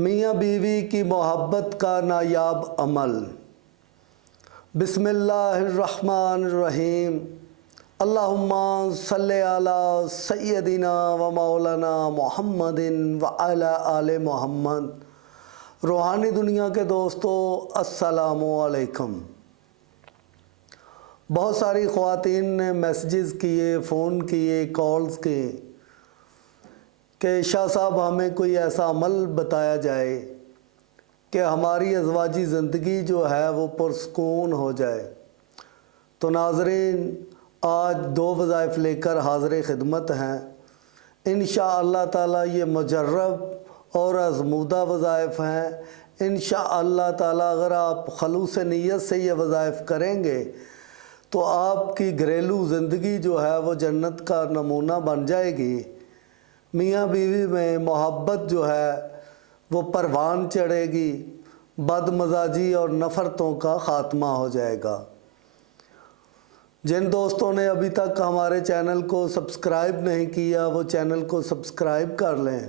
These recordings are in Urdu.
میاں بیوی کی محبت کا نایاب عمل۔ بسم اللہ الرحمن الرحیم۔ اللہم صلی علی سیدنا و مولانا محمد و علی آل محمد۔ روحانی دنیا کے دوستو، السلام علیکم۔ بہت ساری خواتین نے میسیجز کیے، فون کیے، کالز کیے کہ شاہ صاحب ہمیں کوئی ایسا عمل بتایا جائے کہ ہماری ازواجی زندگی جو ہے وہ پرسکون ہو جائے۔ تو ناظرین، آج 2 وظائف لے کر حاضر خدمت ہیں۔ انشاءاللہ تعالی یہ مجرب اور آزمودہ وظائف ہیں۔ انشاءاللہ تعالی اگر آپ خلوص نیت سے یہ وظائف کریں گے تو آپ کی گھریلو زندگی جو ہے وہ جنت کا نمونہ بن جائے گی۔ میاں بیوی میں محبت جو ہے وہ پروان چڑھے گی، بد مزاجی اور نفرتوں کا خاتمہ ہو جائے گا۔ جن دوستوں نے ابھی تک ہمارے چینل کو سبسکرائب نہیں کیا وہ چینل کو سبسکرائب کر لیں۔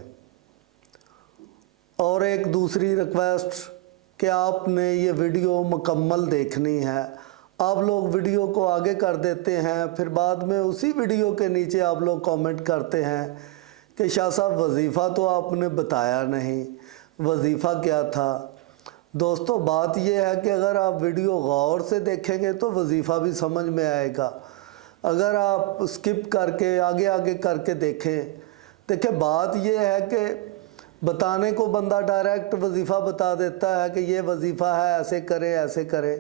اور ایک دوسری ریکویسٹ کہ آپ نے یہ ویڈیو مکمل دیکھنی ہے۔ آپ لوگ ویڈیو کو آگے کر دیتے ہیں، پھر بعد میں اسی ویڈیو کے نیچے آپ لوگ کامنٹ کرتے ہیں کہ شاہ صاحب وظیفہ تو آپ نے بتایا نہیں، وظیفہ کیا تھا؟ دوستو، بات یہ ہے کہ اگر آپ ویڈیو غور سے دیکھیں گے تو وظیفہ بھی سمجھ میں آئے گا۔ اگر آپ سکپ کر کے آگے کر کے دیکھیں بات یہ ہے کہ بتانے کو بندہ ڈائریکٹ وظیفہ بتا دیتا ہے کہ یہ وظیفہ ہے، ایسے کرے۔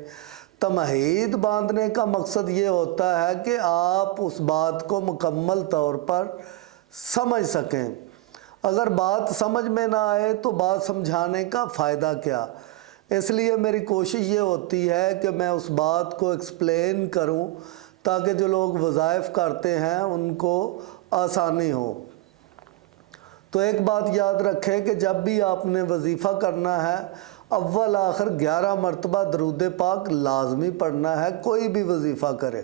تمہید باندھنے کا مقصد یہ ہوتا ہے کہ آپ اس بات کو مکمل طور پر سمجھ سکیں۔ اگر بات سمجھ میں نہ آئے تو بات سمجھانے کا فائدہ کیا؟ اس لیے میری کوشش یہ ہوتی ہے کہ میں اس بات کو ایکسپلین کروں تاکہ جو لوگ وظائف کرتے ہیں ان کو آسانی ہو۔ تو ایک بات یاد رکھیں کہ جب بھی آپ نے وظیفہ کرنا ہے اول آخر 11 مرتبہ درود پاک لازمی پڑھنا ہے، کوئی بھی وظیفہ کرے۔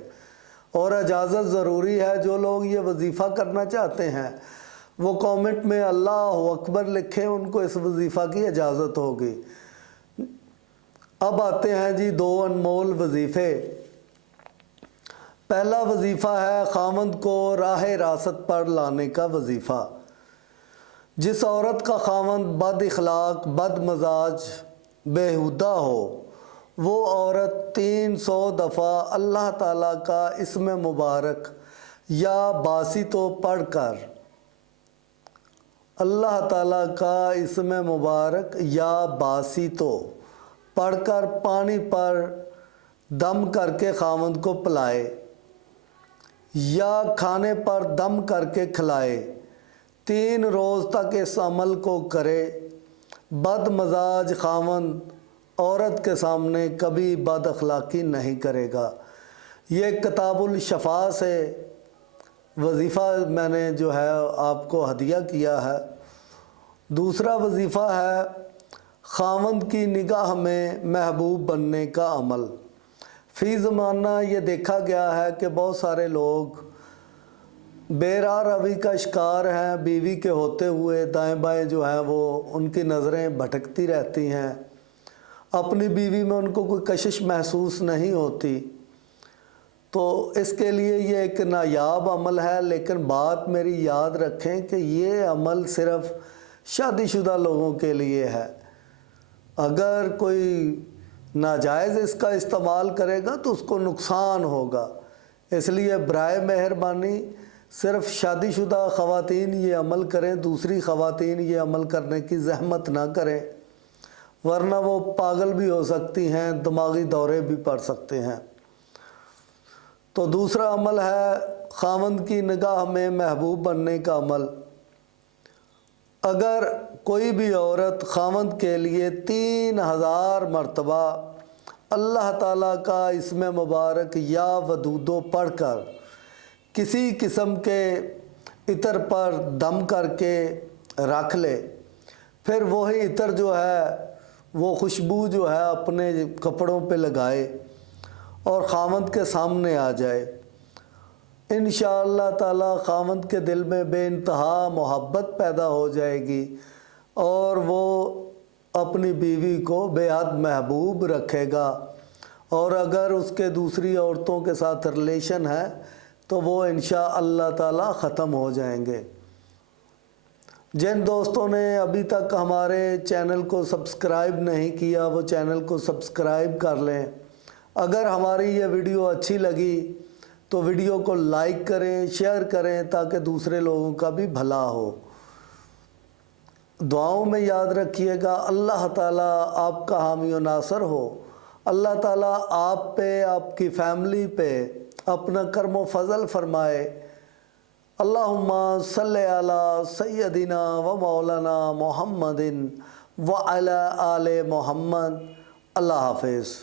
اور اجازت ضروری ہے، جو لوگ یہ وظیفہ کرنا چاہتے ہیں وہ کامنٹ میں اللہ اکبر لکھیں، ان کو اس وظیفہ کی اجازت ہوگی۔ اب آتے ہیں جی 2 انمول وظیفے۔ پہلا وظیفہ ہے خاوند کو راہ راست پر لانے کا وظیفہ۔ جس عورت کا خاوند بد اخلاق، بد مزاج، بیہودہ ہو، وہ عورت 300 دفعہ اللہ تعالیٰ کا اسم مبارک یا باسطو پڑھ کر، اللہ تعالیٰ کا اسم مبارک یا باسطو پڑھ کر پانی پر دم کر کے خاوند کو پلائے یا کھانے پر دم کر کے کھلائے۔ 3 روز تک اس عمل کو کرے۔ بد مزاج خاوند عورت کے سامنے کبھی بد اخلاقی نہیں کرے گا۔ یہ کتاب الشفا سے وظیفہ میں نے جو ہے آپ کو ہدیہ کیا ہے۔ دوسرا وظیفہ ہے خاوند کی نگاہ میں محبوب بننے کا عمل۔ فی زمانہ یہ دیکھا گیا ہے کہ بہت سارے لوگ بے راہ روی کا شکار ہیں، بیوی کے ہوتے ہوئے دائیں بائیں جو ہیں وہ ان کی نظریں بھٹکتی رہتی ہیں، اپنی بیوی میں ان کو کوئی کشش محسوس نہیں ہوتی۔ تو اس کے لیے یہ ایک نایاب عمل ہے، لیکن بات میری یاد رکھیں کہ یہ عمل صرف شادی شدہ لوگوں کے لیے ہے۔ اگر کوئی ناجائز اس کا استعمال کرے گا تو اس کو نقصان ہوگا۔ اس لیے برائے مہربانی صرف شادی شدہ خواتین یہ عمل کریں، دوسری خواتین یہ عمل کرنے کی زحمت نہ کریں، ورنہ وہ پاگل بھی ہو سکتی ہیں، دماغی دورے بھی پڑ سکتے ہیں۔ تو دوسرا عمل ہے خاوند کی نگاہ میں محبوب بننے کا عمل۔ اگر کوئی بھی عورت خاوند کے لیے 3000 مرتبہ اللہ تعالیٰ کا اسم مبارک یا ودودو پڑھ کر کسی قسم کے عطر پر دم کر کے رکھ لے، پھر وہی عطر جو ہے وہ خوشبو جو ہے اپنے کپڑوں پہ لگائے اور خاوند کے سامنے آ جائے، انشاءاللہ تعالی خاوند کے دل میں بے انتہا محبت پیدا ہو جائے گی اور وہ اپنی بیوی کو بے حد محبوب رکھے گا، اور اگر اس کے دوسری عورتوں کے ساتھ ریلیشن ہے تو وہ انشاءاللہ تعالی ختم ہو جائیں گے۔ جن دوستوں نے ابھی تک ہمارے چینل کو سبسکرائب نہیں کیا وہ چینل کو سبسکرائب کر لیں۔ اگر ہماری یہ ویڈیو اچھی لگی تو ویڈیو کو لائک کریں، شیئر کریں تاکہ دوسرے لوگوں کا بھی بھلا ہو۔ دعاؤں میں یاد رکھیے گا، اللہ تعالیٰ آپ کا حامی و ناصر ہو۔ اللہ تعالیٰ آپ پہ، آپ کی فیملی پہ اپنا کرم و فضل فرمائے۔ اللہم صلی علی سیدنا و مولانا محمد وعلی آل محمد۔ اللہ حافظ۔